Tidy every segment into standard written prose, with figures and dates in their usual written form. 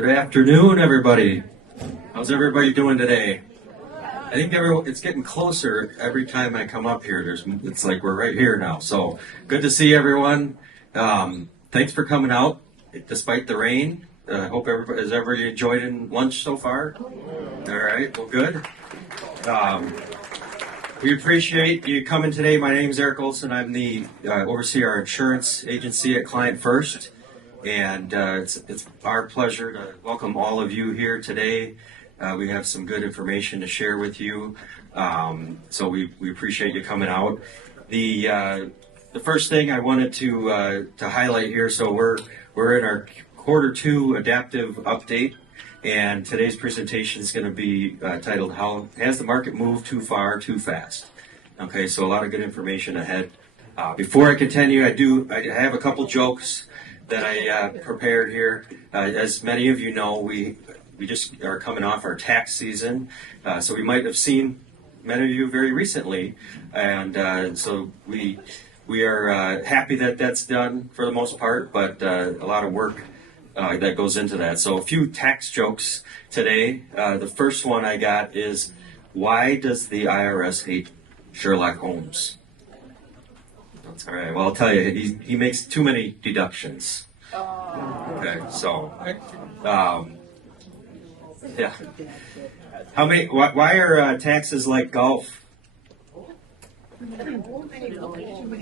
Good afternoon, everybody. How's everybody doing today? I think it's getting closer every time I come up here. It's like we're right here now. So good to see everyone. Thanks for coming out despite the rain. Hope everybody enjoyed lunch so far. All right, well, good. We appreciate you coming today. My name is Eric Olson. I'm the oversee our insurance agency at Client First, and it's our pleasure to welcome all of you here today. We have some good information to share with you, so we appreciate you coming out. The first thing I wanted to highlight here. So we're in our quarter 2 Adaptiv update, and today's presentation is going to be titled "How Has the Market Moved Too Far, Too Fast?" Okay, so a lot of good information ahead. Before I continue, I have a couple jokes that I prepared here. As many of you know, we just are coming off our tax season, so we might have seen many of you very recently, and so we are happy that that's done for the most part, but a lot of work that goes into that. So a few tax jokes today. The first one I got is, why does the IRS hate Sherlock Holmes? That's all right. Well, I'll tell you, he makes too many deductions. Okay, so yeah. Why are taxes like golf?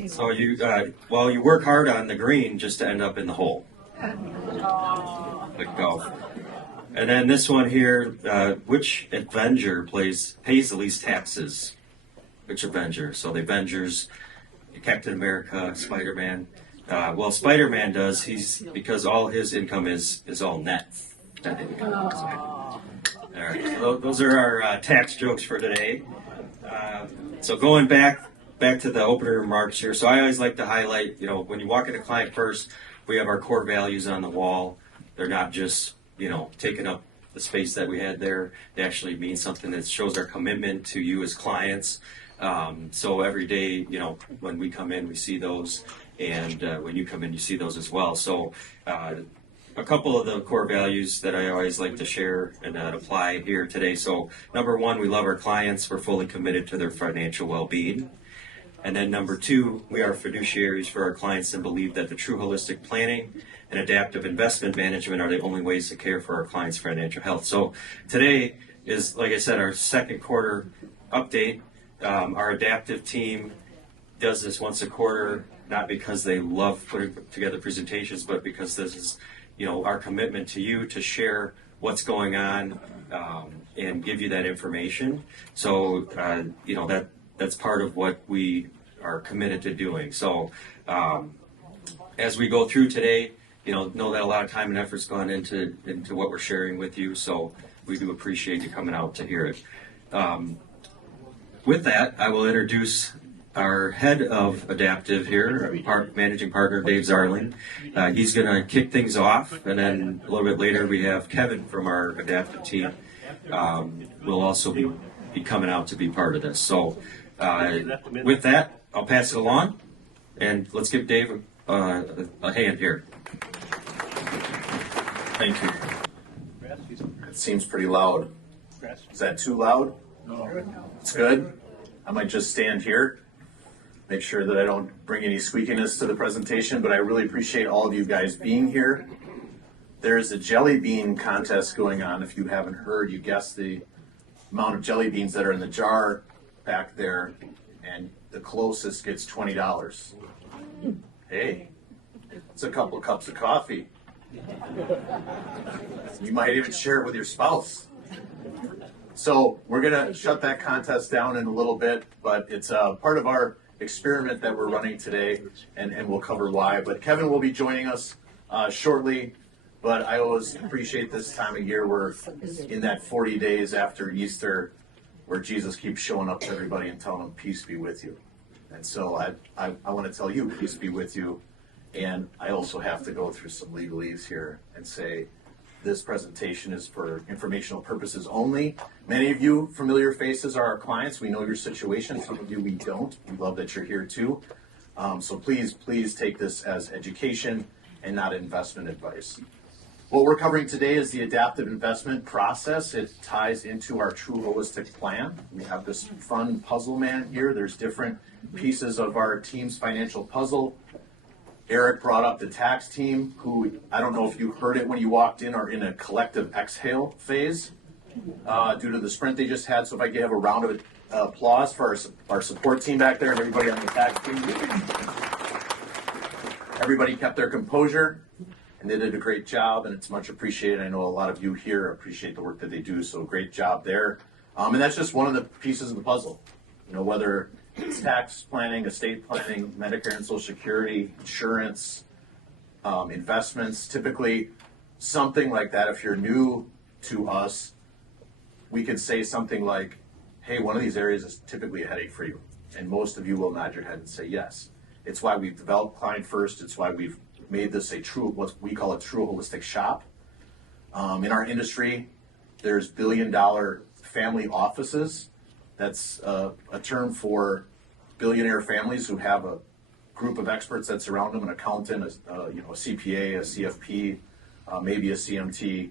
So you work hard on the green just to end up in the hole. Like golf. And then this one here, which Avenger pays the least taxes? Which Avenger? So the Avengers, Captain America, Spider-Man. Well, Spider-Man does. Because all his income is all net income. All right. So those are our tax jokes for today. So going back to the opening remarks here. So I always like to highlight, when you walk into Client First, we have our core values on the wall. They're not just, taking up the space that we had there. They actually mean something that shows our commitment to you as clients. So every day, when we come in, we see those, and when you come in, you see those as well. So a couple of the core values that I always like to share and apply here today. So number 1, we love our clients. We're fully committed to their financial well-being. And then number 2, we are fiduciaries for our clients and believe that the true holistic planning and adaptive investment management are the only ways to care for our clients' financial health. So today is, like I said, our second quarter update. Our Adaptiv team does this once a quarter, not because they love putting together presentations, but because this is, our commitment to you to share what's going on and give you that information. So, that's part of what we are committed to doing. So, as we go through today, know that a lot of time and effort's gone into what we're sharing with you. So we do appreciate you coming out to hear it. With that, I will introduce our head of Adaptiv here, managing partner Dave Zarling. He's going to kick things off, and then a little bit later we have Kevin from our Adaptiv team. Will also be coming out to be part of this. So with that, I'll pass it along, and let's give Dave a hand here. Thank you. It seems pretty loud. Is that too loud? No. It's good? I might just stand here, make sure that I don't bring any squeakiness to the presentation, but I really appreciate all of you guys being here. There's a jelly bean contest going on. If you haven't heard, you guess the amount of jelly beans that are in the jar back there, and the closest gets $20. Hey, it's a couple cups of coffee. You might even share it with your spouse. So we're going to shut that contest down in a little bit, but it's part of our experiment that we're running today, and we'll cover why. But Kevin will be joining us shortly, but I always appreciate this time of year. We're in that 40 days after Easter where Jesus keeps showing up to everybody and telling them, peace be with you. And so I want to tell you, peace be with you. And I also have to go through some legalese here and say this presentation is for informational purposes only. Many of you familiar faces are our clients. We know your situation. Some of you we don't. We love that you're here too. So please take this as education and not investment advice. What we're covering today is the adaptive investment process. It ties into our true holistic plan. We have this fun puzzle man here. There's different pieces of our team's financial puzzle. Eric brought up the tax team, who, I don't know if you heard it when you walked in, are in a collective exhale phase due to the sprint they just had. So if I could have a round of applause for our support team back there and everybody on the tax team. Everybody kept their composure and they did a great job, and it's much appreciated. I know a lot of you here appreciate the work that they do, so great job there. And that's just one of the pieces of the puzzle. You know, whether it's tax planning, estate planning, Medicare and Social Security, insurance, investments, typically something like that. If you're new to us, we could say something like, hey, one of these areas is typically a headache for you. And most of you will nod your head and say yes. It's why we've developed Client First. It's why we've made this a true, what we call a true holistic shop. In our industry, there's billion-dollar family offices. That's a term for billionaire families who have a group of experts that surround them, an accountant, a CPA, a CFP, maybe a CMT,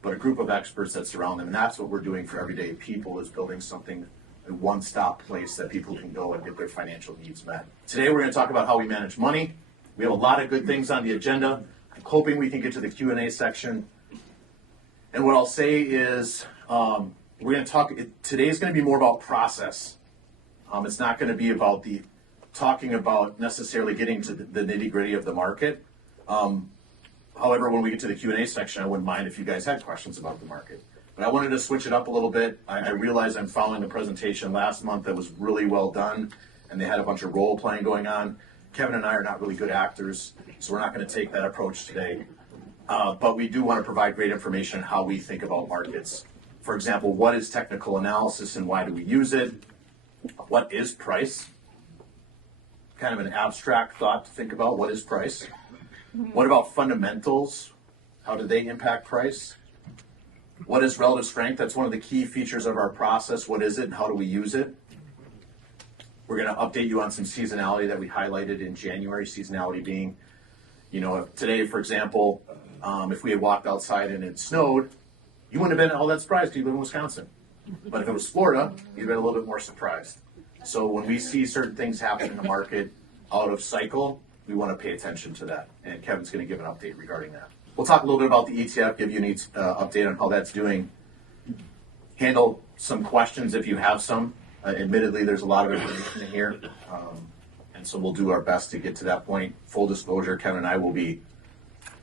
but a group of experts that surround them. And that's what we're doing for everyday people, is building something, a one-stop place that people can go and get their financial needs met. Today we're going to talk about how we manage money. We have a lot of good things on the agenda. I'm hoping we can get to the Q&A section. And what I'll say is we're going to talk, today is going to be more about process. It's not going to be about talking about necessarily getting to the nitty-gritty of the market. However, when we get to the Q&A section, I wouldn't mind if you guys had questions about the market. But I wanted to switch it up a little bit. I realize I'm following the presentation last month that was really well done, and they had a bunch of role playing going on. Kevin and I are not really good actors, so we're not going to take that approach today. But we do want to provide great information on how we think about markets. For example, what is technical analysis and why do we use it? What is price? Kind of an abstract thought to think about. What is price? What about fundamentals? How do they impact price? What is relative strength? That's one of the key features of our process. What is it and how do we use it? We're going to update you on some seasonality that we highlighted in January. Seasonality being, today, for example, if we had walked outside and it snowed, you wouldn't have been all that surprised because you live in Wisconsin. But if it was Florida, you'd been a little bit more surprised. So when we see certain things happen in the market out of cycle, we want to pay attention to that. And Kevin's going to give an update regarding that. We'll talk a little bit about the ETF, give you an update on how that's doing. Handle some questions if you have some. Admittedly, there's a lot of information in here. And so we'll do our best to get to that point. Full disclosure, Kevin and I will be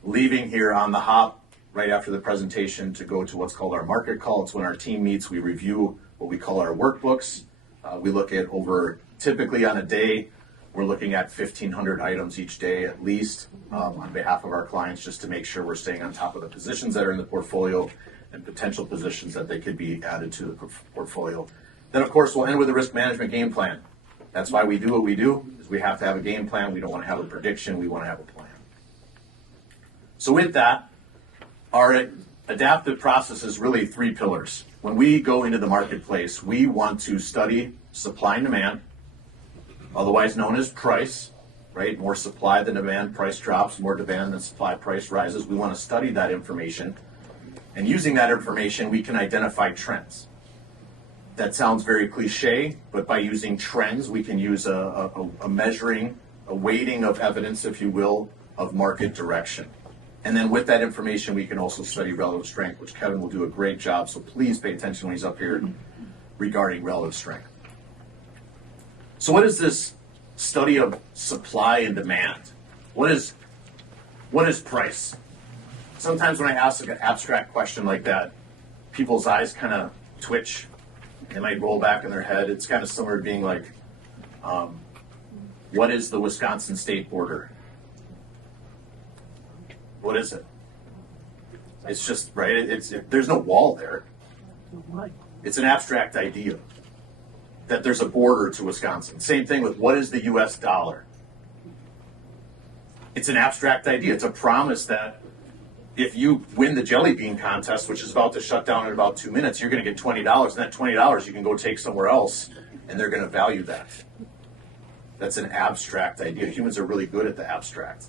leaving here on the hop right after the presentation to go to what's called our market call. It's when our team meets. We review what we call our workbooks. We look at typically on a day, we're looking at 1,500 items each day at least on behalf of our clients, just to make sure we're staying on top of the positions that are in the portfolio and potential positions that they could be added to the portfolio. Then, of course, we'll end with a risk management game plan. That's why we do what we do, is we have to have a game plan. We don't want to have a prediction. We want to have a plan. So with that, our adaptive process is really three pillars. When we go into the marketplace, we want to study supply and demand, otherwise known as price, right? More supply than demand, price drops. More demand than supply, price rises. We want to study that information. And using that information, we can identify trends. That sounds very cliche, but by using trends, we can use a measuring, a weighting of evidence, if you will, of market direction. And then with that information, we can also study relative strength, which Kevin will do a great job. So please pay attention when he's up here regarding relative strength. So what is this study of supply and demand? What is price? Sometimes when I ask an abstract question like that, people's eyes kind of twitch. They might roll back in their head. It's kind of similar to being like, what is the Wisconsin state border? What is it? It's just, right? There's no wall there. It's an abstract idea that there's a border to Wisconsin. Same thing with what is the US dollar? It's an abstract idea. It's a promise that if you win the jelly bean contest, which is about to shut down in about 2 minutes, you're going to get $20. And that $20 you can go take somewhere else, and they're going to value that. That's an abstract idea. Humans are really good at the abstract.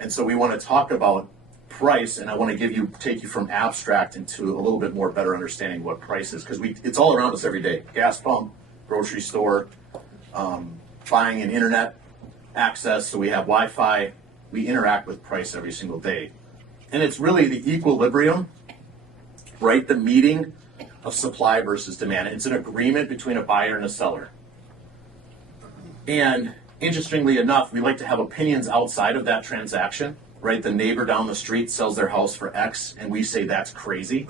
And so we want to talk about price, and I want to take you from abstract into a little bit more better understanding what price is, because it's all around us every day. Gas pump, grocery store, buying an internet access, so we have Wi-Fi. We interact with price every single day. And it's really the equilibrium, right? The meeting of supply versus demand. It's an agreement between a buyer and a seller. And interestingly enough, we like to have opinions outside of that transaction, right? The neighbor down the street sells their house for X, and we say that's crazy.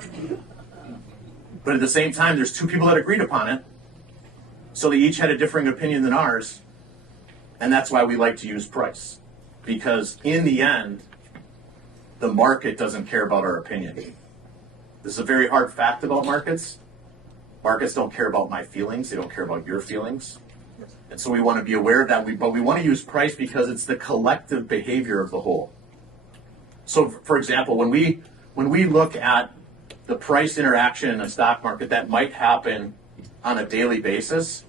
But at the same time, there's two people that agreed upon it. So they each had a differing opinion than ours. And that's why we like to use price. Because in the end, the market doesn't care about our opinion. This is a very hard fact about markets. Markets don't care about my feelings. They don't care about your feelings. And so we want to be aware of that. But we want to use price because it's the collective behavior of the whole. So, for example, when we look at the price interaction in a stock market that might happen on a daily basis,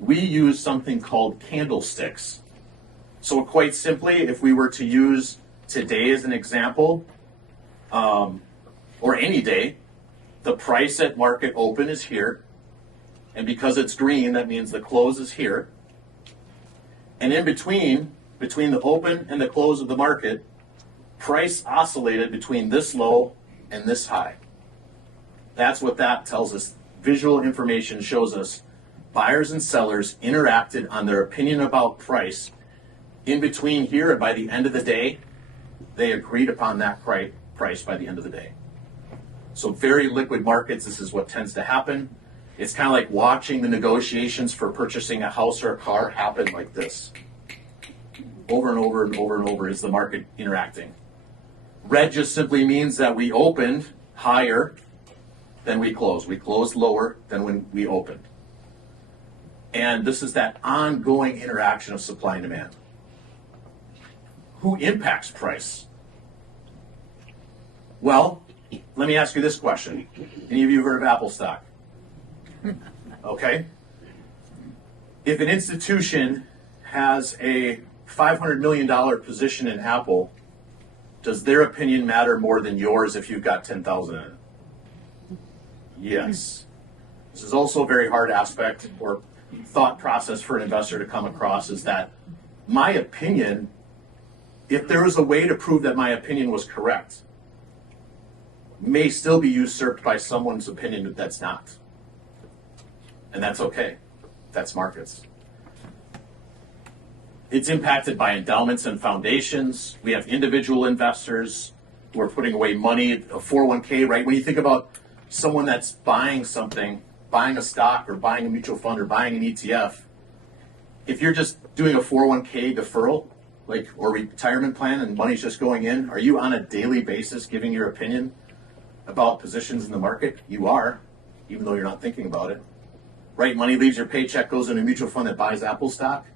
we use something called candlesticks. So quite simply, if we were to use today as an example, or any day, the price at market open is here. And because it's green, that means the close is here. And in between the open and the close of the market, price oscillated between this low and this high. That's what that tells us. Visual information shows us buyers and sellers interacted on their opinion about price in between here, and by the end of the day, they agreed upon that price by the end of the day. So very liquid markets, this is what tends to happen. It's kind of like watching the negotiations for purchasing a house or a car happen like this. Over and over and over and over is the market interacting. Red just simply means that we opened higher than we closed. We closed lower than when we opened. And this is that ongoing interaction of supply and demand. Who impacts price? Well, let me ask you this question. Any of you heard of Apple stock? Okay. If an institution has a $500 million position in Apple, does their opinion matter more than yours if you've got 10,000 in it? Yes. This is also a very hard aspect or thought process for an investor to come across, is that my opinion, if there was a way to prove that my opinion was correct, may still be usurped by someone's opinion that's not. And that's okay. That's markets. It's impacted by endowments and foundations. We have individual investors who are putting away money, a 401k, right? When you think about someone that's buying something, buying a stock or buying a mutual fund or buying an ETF, if you're just doing a 401k deferral, or retirement plan, and money's just going in, are you on a daily basis giving your opinion about positions in the market? You are, even though you're not thinking about it. Right? Money leaves your paycheck, goes in a mutual fund that buys Apple stock.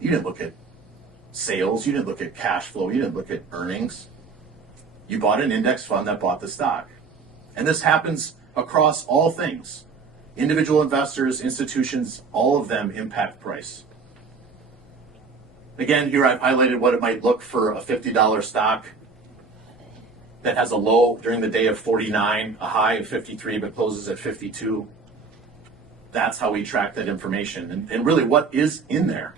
You didn't look at sales. You didn't look at cash flow. You didn't look at earnings. You bought an index fund that bought the stock. And this happens across all things. Individual investors, institutions, all of them impact price. Again, here I've highlighted what it might look for a $50 stock that has a low during the day of 49, a high of 53, but closes at 52. That's how we track that information. And really, what is in there?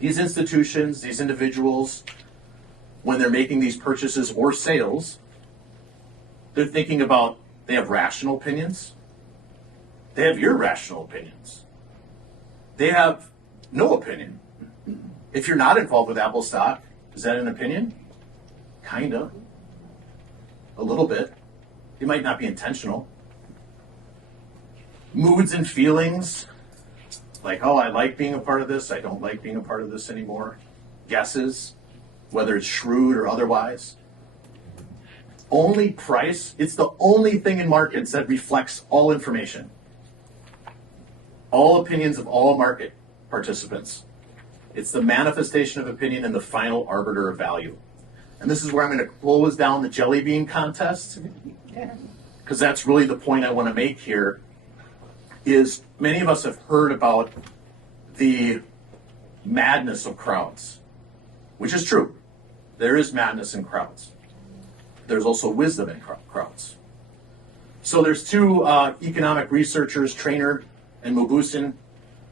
These institutions, these individuals, when they're making these purchases or sales, they're thinking about, they have rational opinions. They have irrational opinions. They have no opinion. If you're not involved with Apple stock, is that an opinion? Kind of. A little bit. It might not be intentional. Moods and feelings, like, oh, I like being a part of this, I don't like being a part of this anymore. Guesses, whether it's shrewd or otherwise. Only price, it's the only thing in markets that reflects all information. All opinions of all market participants. It's the manifestation of opinion and the final arbiter of value. And this is where I'm going to close down the jelly bean contest, because that's really the point I want to make here, is many of us have heard about the madness of crowds, which is true. there is madness in crowds. There's also wisdom in crowds. So there's two economic researchers, Trainer and Mubusin,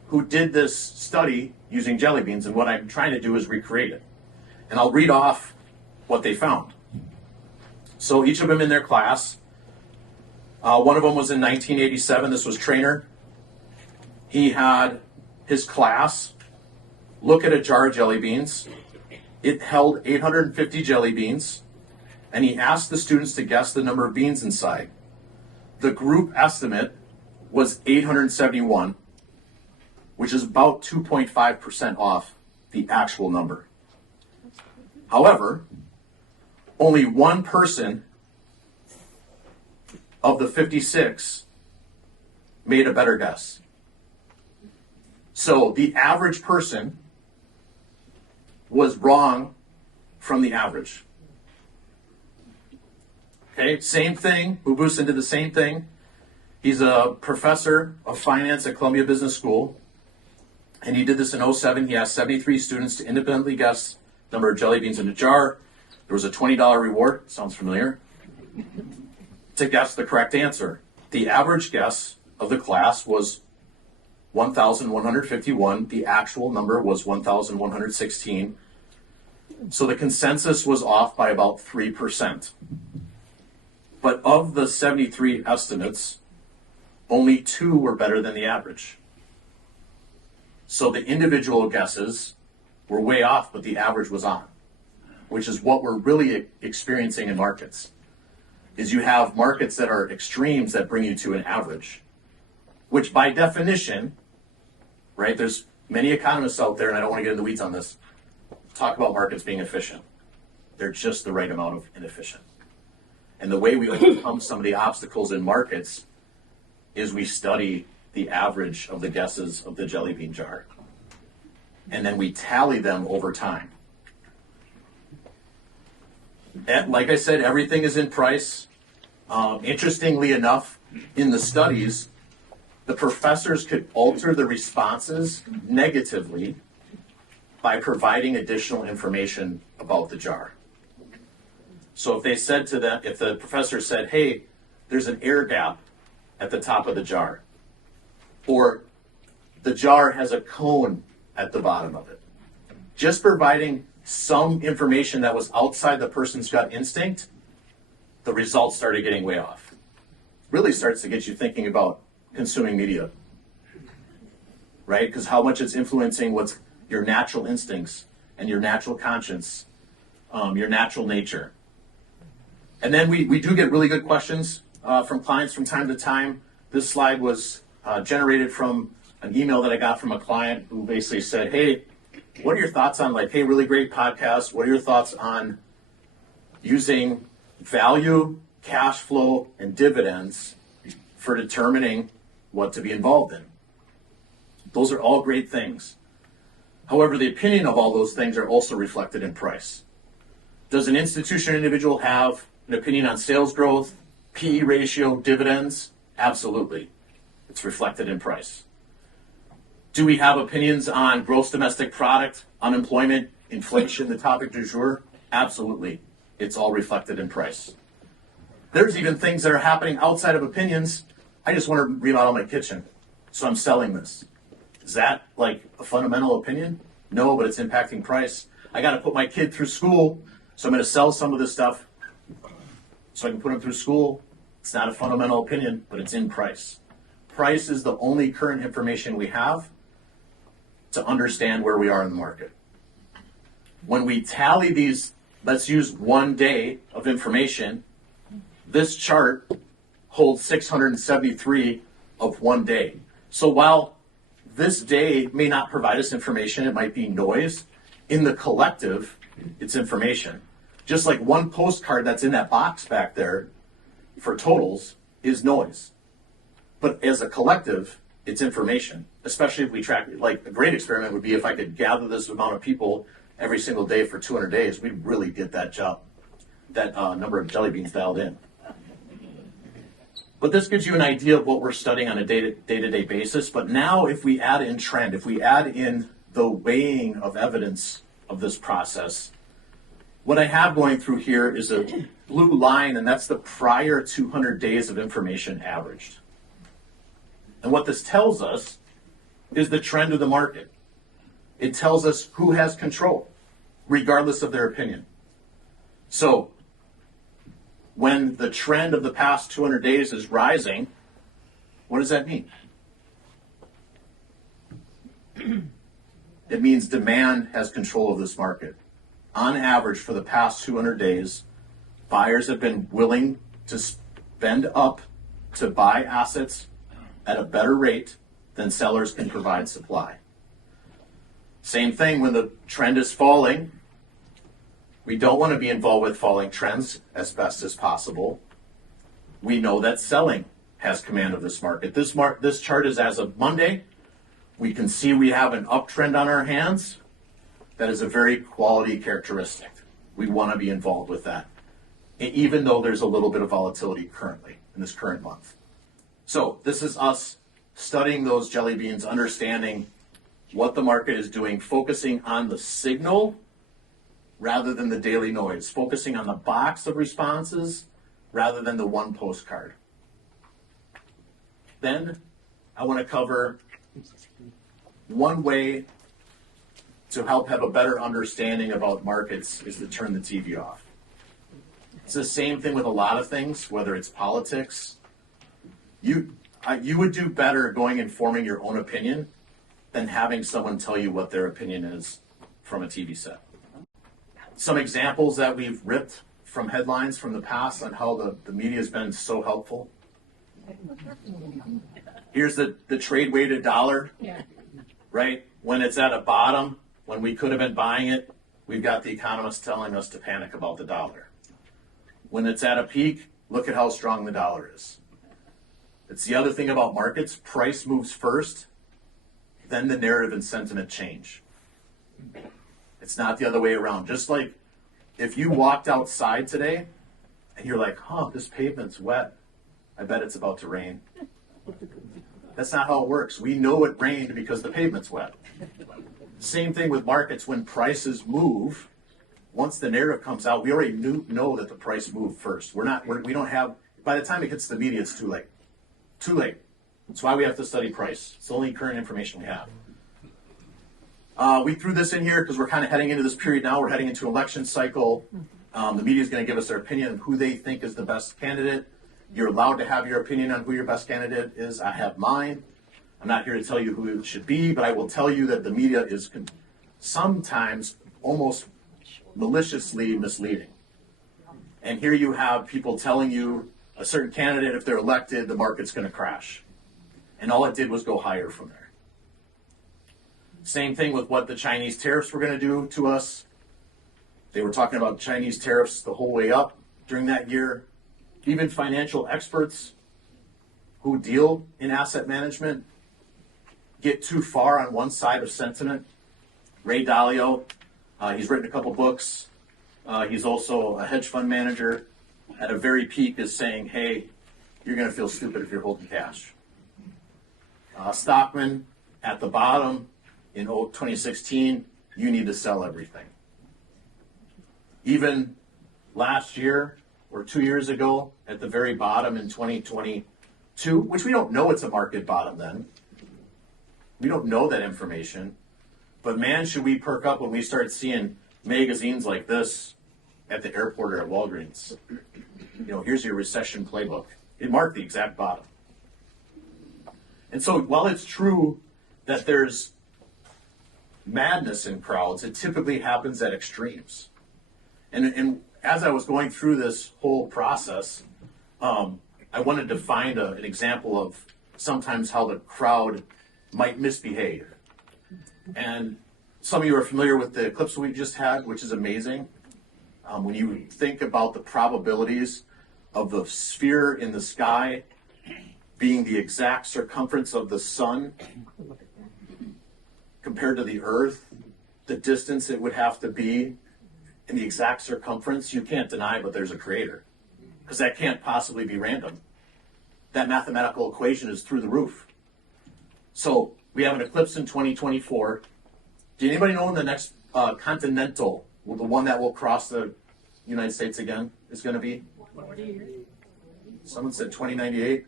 who did this study using jelly beans, and what I'm trying to do is recreate it. And I'll read off what they found. So each of them in their class, one of them was in 1987, this was Trainer. He had his class look at a jar of jelly beans. It held 850 jelly beans, and he asked the students to guess the number of beans inside. The group estimate was 871, which is about 2.5% off the actual number. However, only one person of the 56 made a better guess. So the average person was wrong from the average. Okay, same thing. Mubusin did the same thing. He's a professor of finance at Columbia Business School. And he did this in 2007. He asked 73 students to independently guess the number of jelly beans in a jar. There was a $20 reward. Sounds familiar. To guess the correct answer. The average guess of the class was 1,151. The actual number was 1,116. So the consensus was off by about 3%. But of the 73 estimates, only 2 were better than the average. So the individual guesses were way off, but the average was on, which is what we're really experiencing in markets. Is you have markets that are extremes that bring you to an average, which by definition, right, there's many economists out there, and I don't want to get into the weeds on this, talk about markets being efficient. They're just the right amount of inefficient. And the way we overcome some of the obstacles in markets is we study the average of the guesses of the jelly bean jar. And then we tally them over time. And like I said, everything is in price. Interestingly enough, in the studies, the professors could alter the responses negatively by providing additional information about the jar. So if they said to them, if the professor said, hey, there's an air gap at the top of the jar, or the jar has a cone at the bottom of it, just providing some information that was outside the person's gut instinct, the results started getting way off. Really starts to get you thinking about consuming media, right? Because how much it's influencing what's your natural instincts and your natural conscience, your natural nature. And then we do get really good questions from clients from time to time. This slide was generated from an email that I got from a client who basically said, hey, what are your thoughts on, like, hey, really great podcast. What are your thoughts on using value, cash flow, and dividends for determining what to be involved in? Those are all great things. However, the opinion of all those things are also reflected in price. Does an institution or individual have an opinion on sales growth, PE ratio, dividends? Absolutely. It's reflected in price. Do we have opinions on gross domestic product, unemployment, inflation, the topic du jour? Absolutely. It's all reflected in price. There's even things that are happening outside of opinions. I just want to remodel my kitchen, so I'm selling this. Is that like a fundamental opinion? No, but it's impacting price. I got to put my kid through school, so I'm going to sell some of this stuff so I can put him through school. It's not a fundamental opinion, but it's in price. Price is the only current information we have to understand where we are in the market. When we tally these, let's use 1 day of information. This chart holds 673 of 1 day. So while this day may not provide us information, it might be noise, in the collective, it's information. Just like one postcard that's in that box back there for totals is noise. But as a collective, it's information, especially if we track, like a great experiment would be if I could gather this amount of people every single day for 200 days, we'd really get that job, that number of jelly beans dialed in. But this gives you an idea of what we're studying on a day-to-day basis. But now if we add in trend, if we add in the weighing of evidence of this process, What I have going through here is a blue line, and that's the prior 200 days of information averaged. And what this tells us is the trend of the market. It tells us who has control, regardless of their opinion. So, when the trend of the past 200 days is rising, what does that mean? It means demand has control of this market. On average, for the past 200 days, buyers have been willing to spend up to buy assets at a better rate than sellers can provide supply. Same thing when the trend is falling. We don't want to be involved with falling trends as best as possible. We know that selling has command of this market. This chart is as of Monday. We can see we have an uptrend on our hands. That is a very quality characteristic. We want to be involved with that, even though there's a little bit of volatility currently in this current month. So this is us studying those jelly beans, understanding what the market is doing, focusing on the signal rather than the daily noise, focusing on the box of responses rather than the one postcard. Then I want to cover one way to help have a better understanding about markets is to turn the TV off. It's the same thing with a lot of things, whether it's politics. You would do better going and forming your own opinion than having someone tell you what their opinion is from a TV set. Some examples that we've ripped from headlines from the past on how the media has been so helpful. Here's the trade weighted dollar, right? When it's at a bottom, when we could have been buying it, we've got the economists telling us to panic about the dollar. When it's at a peak, look at how strong the dollar is. It's the other thing about markets. Price moves first, then the narrative and sentiment change. It's not the other way around. Just like if you walked outside today and you're like, this pavement's wet. I bet it's about to rain. That's not how it works. We know it rained because the pavement's wet. Same thing with markets. When prices move, once the narrative comes out, we already know that the price moved first. We don't have, by the time it hits the media, it's too late. Too late. That's why we have to study price. It's the only current information we have. We threw this in here because we're kind of heading into this period now. We're heading into election cycle. The media is going to give us their opinion on who they think is the best candidate. You're allowed to have your opinion on who your best candidate is. I have mine. I'm not here to tell you who it should be, but I will tell you that the media is sometimes almost maliciously misleading. And here you have people telling you a certain candidate, if they're elected, the market's going to crash. And all it did was go higher from there. Same thing with what the Chinese tariffs were going to do to us. They were talking about Chinese tariffs the whole way up during that year. Even financial experts who deal in asset management get too far on one side of sentiment. Ray Dalio, he's written a couple books. He's also a hedge fund manager. At a very peak is saying, hey, you're going to feel stupid if you're holding cash. Stockman, at the bottom in 2016, you need to sell everything. Even last year or 2 years ago, at the very bottom in 2022, which we don't know it's a market bottom then. We don't know that information. But man, should we perk up when we start seeing magazines like this at the airport or at Walgreens. Here's your recession playbook. It marked the exact bottom. And so while it's true that there's madness in crowds, it typically happens at extremes. And as I was going through this whole process, I wanted to find an example of sometimes how the crowd might misbehave. And some of you are familiar with the eclipse we just had, which is amazing. When you think about the probabilities of the sphere in the sky being the exact circumference of the sun compared to the Earth, the distance it would have to be in the exact circumference, you can't deny but there's a creator. Because that can't possibly be random. That mathematical equation is through the roof. So we have an eclipse in 2024. Did anybody know when the next continental Well, the one that will cross the United States again is going to be? Someone said 2098?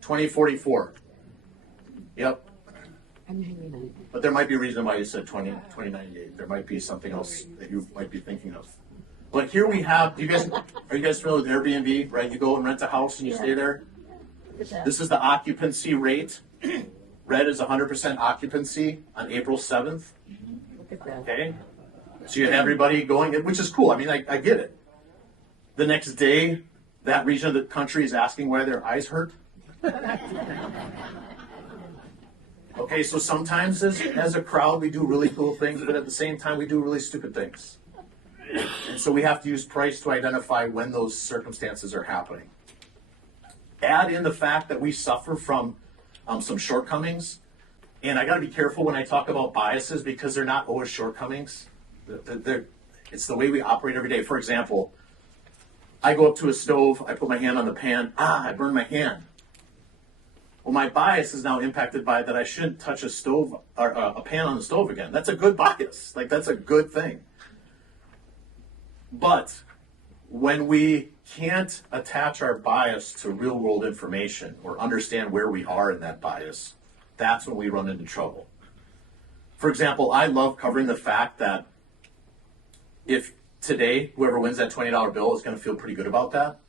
2044. Yep. But there might be a reason why you said 2098. There might be something else that you might be thinking of. But here we have, are you guys familiar with Airbnb, right? You go and rent a house and you stay there. This is the occupancy rate. Red is 100% occupancy on April 7th. Okay? So you have everybody going, which is cool. I mean, I get it. The next day, that region of the country is asking why their eyes hurt. Okay, so sometimes as a crowd, we do really cool things, but at the same time, we do really stupid things. And so we have to use price to identify when those circumstances are happening. Add in the fact that we suffer from some shortcomings. And I got to be careful when I talk about biases because they're not always shortcomings. It's the way we operate every day. For example, I go up to a stove, I put my hand on the pan, I burn my hand. Well, my bias is now impacted by that I shouldn't touch a stove or a pan on the stove again. That's a good bias. Like, that's a good thing. But when we can't attach our bias to real world information or understand where we are in that bias, that's when we run into trouble. For example, I love covering the fact that if today whoever wins that $20 bill is going to feel pretty good about that,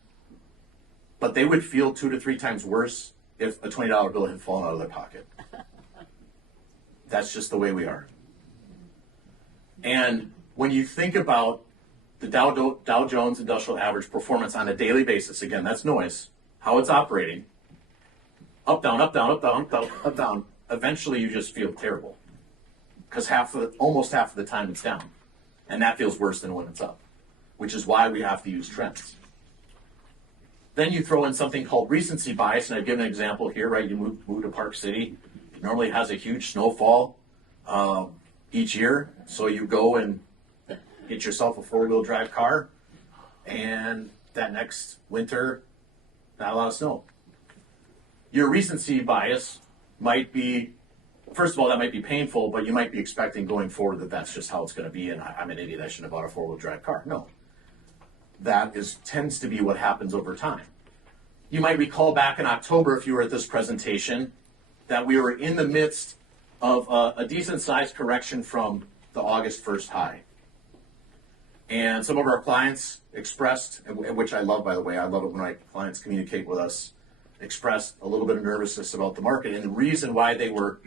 but they would feel 2 to 3 times worse if a $20 bill had fallen out of their pocket. That's just the way we are. And when you think about the Dow Jones Industrial Average performance on a daily basis, again, that's noise, how it's operating, up, down, up, down, up, down, up, down, up, down, eventually you just feel terrible. Because almost half of the time it's down. And that feels worse than when it's up, which is why we have to use trends. Then you throw in something called recency bias, and I've given an example here, right? You move to Park City. It normally has a huge snowfall each year, so you go and get yourself a 4-wheel drive car, and that next winter, not a lot of snow. Your recency bias might be, first of all, that might be painful, but you might be expecting going forward that that's just how it's going to be, and I'm an idiot, I should have bought a 4-wheel drive car. No. That tends to be what happens over time. You might recall back in October, if you were at this presentation, that we were in the midst of a decent-sized correction from the August 1st high. And some of our clients expressed, which I love, by the way, I love it when my clients communicate with us, expressed a little bit of nervousness about the market. And the reason why they were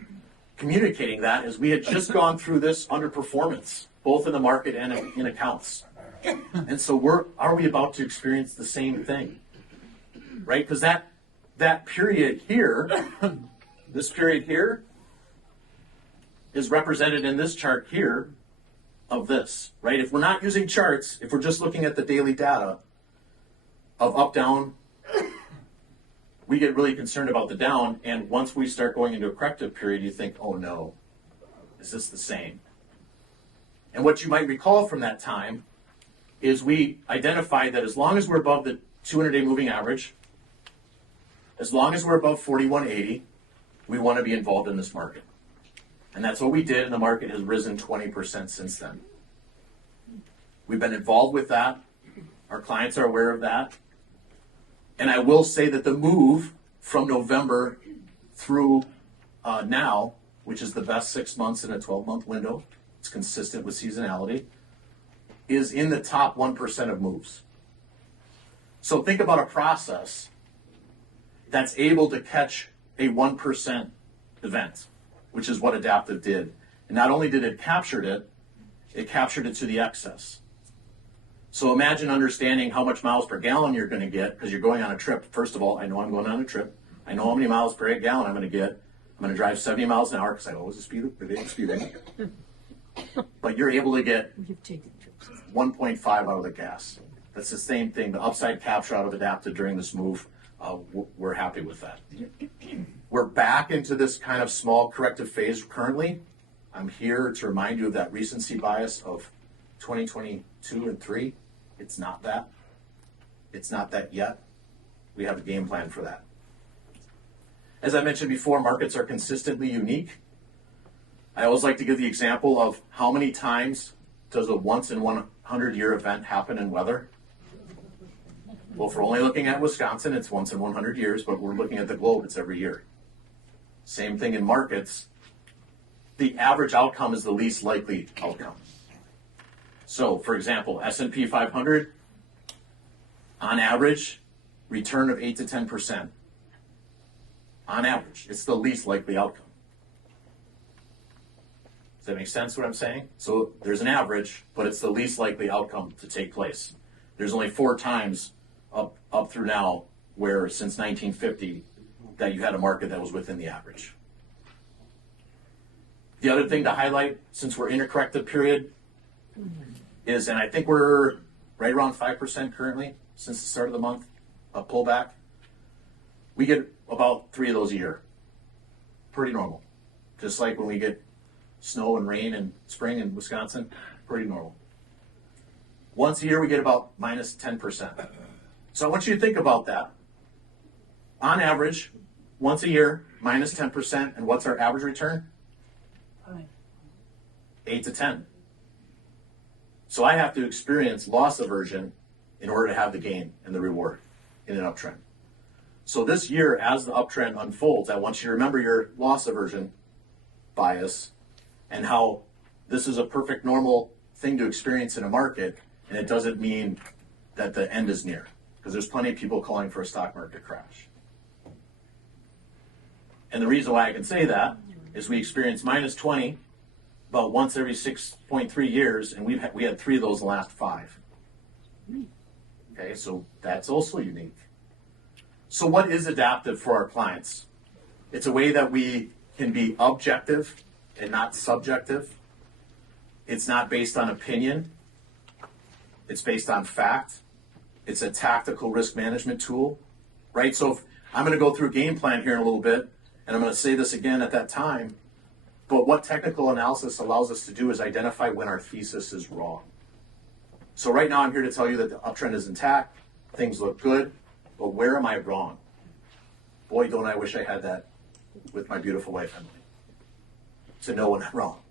communicating that is we had just gone through this underperformance, both in the market and in accounts. And so are we about to experience the same thing? Right? Because that period here, this period here, is represented in this chart here of this, right? If we're not using charts, if we're just looking at the daily data of up, down, we get really concerned about the down, and once we start going into a corrective period, you think, oh no, is this the same? And what you might recall from that time is we identified that as long as we're above the 200-day moving average, as long as we're above 4180, we want to be involved in this market. And that's what we did, and the market has risen 20% since then. We've been involved with that. Our clients are aware of that. And I will say that the move from November through now, which is the best 6 months in a 12-month window, it's consistent with seasonality, is in the top 1% of moves. So think about a process that's able to catch a 1% event, which is what Adaptiv did. And not only did it capture it, it captured it to the excess. So imagine understanding how much miles per gallon you're going to get because you're going on a trip. First of all, I know I'm going on a trip. I know how many miles per gallon I'm going to get. I'm going to drive 70 miles an hour because I always speed limit. But you're able to get 1.5 out of the gas. That's the same thing. The upside capture out of Adaptiv during this move, we're happy with that. We're back into this kind of small corrective phase currently. I'm here to remind you of that recency bias of 2022 and 3. It's not that. It's not that yet. We have a game plan for that. As I mentioned before, markets are consistently unique. I always like to give the example of how many times does a once in 100 year event happen in weather? Well, if we're only looking at Wisconsin, it's once in 100 years, but we're looking at the globe, it's every year. Same thing in markets. The average outcome is the least likely outcome. So, for example, S&P 500, on average, return of 8 to 10%. On average, it's the least likely outcome. Does that make sense what I'm saying? So there's an average, but it's the least likely outcome to take place. There's only 4 times up through now where since 1950 that you had a market that was within the average. The other thing to highlight, since we're in a corrective period, is, and I think we're right around 5% currently since the start of the month, a pullback. We get about 3 of those a year. Pretty normal. Just like when we get snow and rain in spring in Wisconsin, pretty normal. Once a year we get about minus 10%. So I want you to think about that. On average, once a year, minus 10%, and what's our average return? 8 to 10. So I have to experience loss aversion in order to have the gain and the reward in an uptrend. So this year, as the uptrend unfolds, I want you to remember your loss aversion bias and how this is a perfect normal thing to experience in a market, and it doesn't mean that the end is near, because there's plenty of people calling for a stock market crash. And the reason why I can say that is we experience minus 20 about once every 6.3 years, and we had 3 of those in the last 5. Okay, so that's also unique. So what is Adaptiv for our clients? It's a way that we can be objective and not subjective. It's not based on opinion. It's based on fact. It's a tactical risk management tool, right? So if I'm going to go through a game plan here in a little bit, and I'm going to say this again at that time, but what technical analysis allows us to do is identify when our thesis is wrong. So right now I'm here to tell you that the uptrend is intact, things look good, but where am I wrong? Boy, don't I wish I had that with my beautiful wife, Emily, to know when I'm wrong.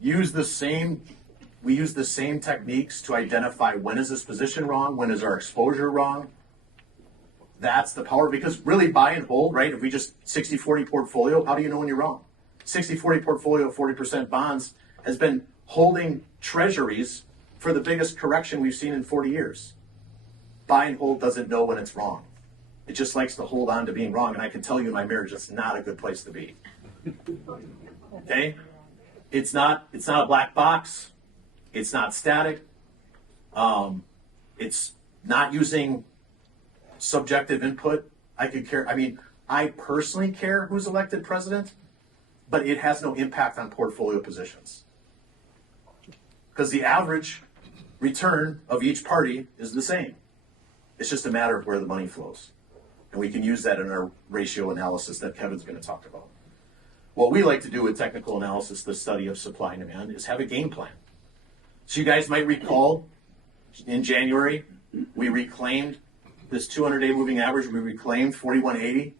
We use the same techniques to identify when is this position wrong, when is our exposure wrong. That's the power, because really buy and hold, right? If we just 60-40 portfolio, how do you know when you're wrong? 60-40 portfolio, 40% bonds has been holding treasuries for the biggest correction we've seen in 40 years. Buy and hold doesn't know when it's wrong. It just likes to hold on to being wrong, and I can tell you in my marriage that's not a good place to be. Okay? It's not a black box. It's not static. It's not using subjective input. I personally care who's elected president, but it has no impact on portfolio positions. Because the average return of each party is the same. It's just a matter of where the money flows. And we can use that in our ratio analysis that Kevin's going to talk about. What we like to do with technical analysis, the study of supply and demand, is have a game plan. So you guys might recall in January, we reclaimed this 200-day moving average. We reclaimed 4180.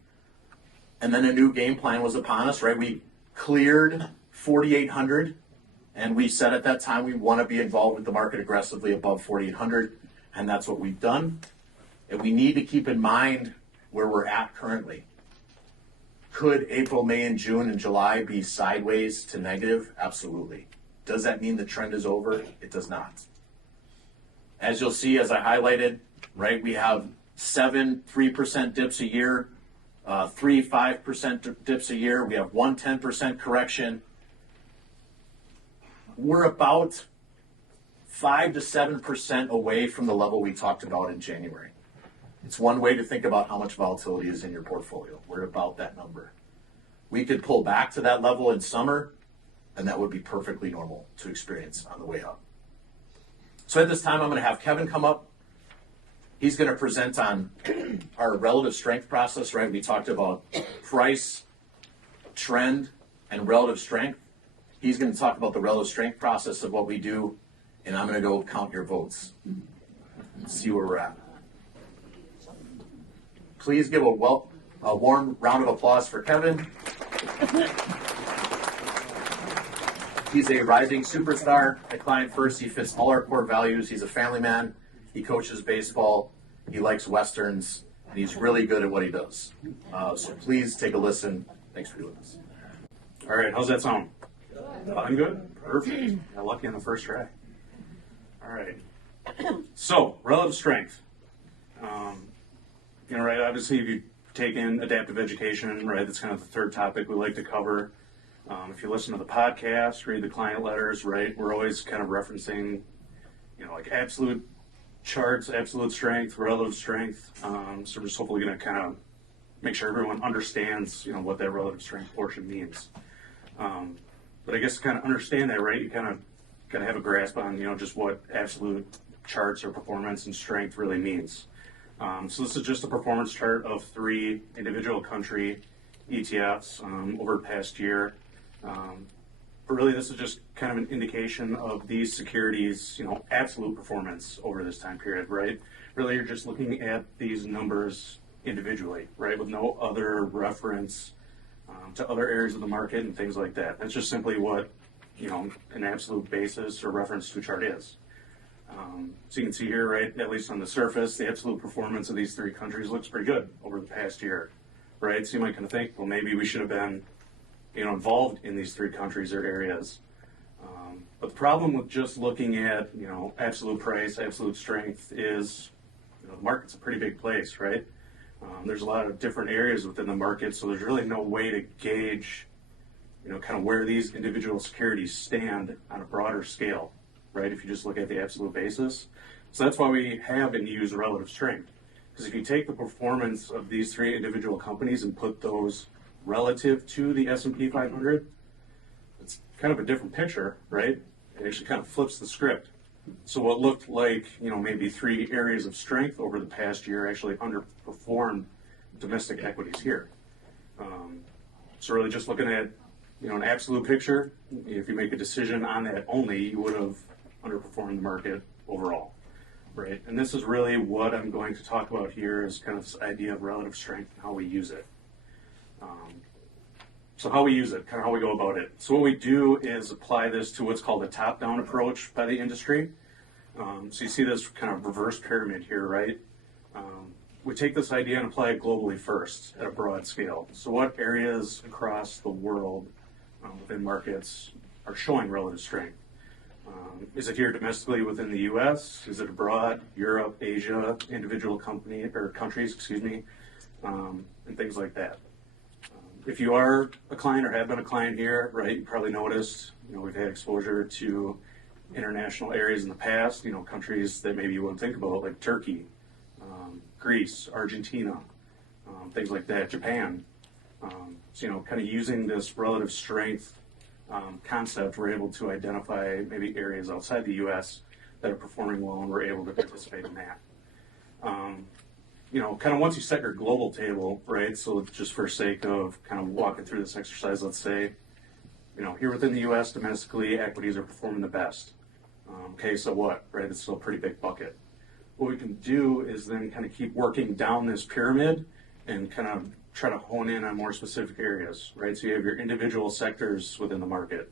And then a new game plan was upon us, right? We cleared 4800. And we said at that time we want to be involved with the market aggressively above 4800. And that's what we've done. And we need to keep in mind where we're at currently. Could April, May, and June and July be sideways to negative? Absolutely. Does that mean the trend is over? It does not. As you'll see, as I highlighted, right, we have 7 3% dips a year, 3 5% dips a year. We have 1 10% correction. We're about 5 to 7% away from the level we talked about in January. It's one way to think about how much volatility is in your portfolio. We're about that number. We could pull back to that level in summer, and that would be perfectly normal to experience on the way up. So at this time, I'm going to have Kevin come up. He's going to present on our relative strength process, right? We talked about price, trend, and relative strength. He's going to talk about the relative strength process of what we do, and I'm going to go count your votes. See where we're at. Please give a warm round of applause for Kevin. He's a rising superstar at Client First. He fits all our core values. He's a family man. He coaches baseball. He likes Westerns, and he's really good at what he does. So please take a listen. Thanks for doing this. All right, how's that sound? I'm good? Perfect. Got lucky on the first try. All right. So, relative strength. Right, obviously if you take in adaptive education, right, that's kind of the third topic we like to cover. If you listen to the podcast, read the client letters, right, we're always kind of referencing, like absolute charts, absolute strength, relative strength. So we're just hopefully going to kind of make sure everyone understands, what that relative strength portion means. But I guess to kind of understand that, right, you kind of got to have a grasp on, just what absolute charts or performance and strength really means. So this is just a performance chart of 3 individual country ETFs over the past year. But really this is just kind of an indication of these securities, absolute performance over this time period, right? Really you're just looking at these numbers individually, right, with no other reference to other areas of the market and things like that. That's just simply what, an absolute basis or reference to a chart is. So you can see here, right, at least on the surface, the absolute performance of these 3 countries looks pretty good over the past year, right? So you might kind of think, well, maybe we should have been, involved in these 3 countries or areas. But the problem with just looking at, absolute price, absolute strength is, the market's a pretty big place, right? There's a lot of different areas within the market, so there's really no way to gauge, kind of where these individual securities stand on a broader scale, right, if you just look at the absolute basis. So that's why we have and use relative strength. Because if you take the performance of these 3 individual companies and put those relative to the S&P 500, it's kind of a different picture, right? It actually kind of flips the script. So what looked like, maybe 3 areas of strength over the past year actually underperformed domestic equities here. So really just looking at, an absolute picture, if you make a decision on that only, you would have underperformed the market overall, right? And this is really what I'm going to talk about here is kind of this idea of relative strength and how we use it. So how we use it, kind of how we go about it. So what we do is apply this to what's called a top-down approach by the industry. So you see this kind of reverse pyramid here, right? We take this idea and apply it globally first at a broad scale. So what areas across the world within markets are showing relative strength? Is it here domestically within the U.S.? Is it abroad, Europe, Asia, individual countries, and things like that. If you are a client or have been a client here, right, you probably noticed, we've had exposure to international areas in the past, countries that maybe you wouldn't think about, like Turkey, Greece, Argentina, things like that, Japan. So, kind of using this relative strength concept, we're able to identify maybe areas outside the U.S. that are performing well, and we're able to participate in that. Kind of once you set your global table, right, so just for sake of kind of walking through this exercise, let's say, here within the U.S., domestically, equities are performing the best. Okay, so what, right, it's still a pretty big bucket. What we can do is then kind of keep working down this pyramid and kind of try to hone in on more specific areas, right? So you have your individual sectors within the market,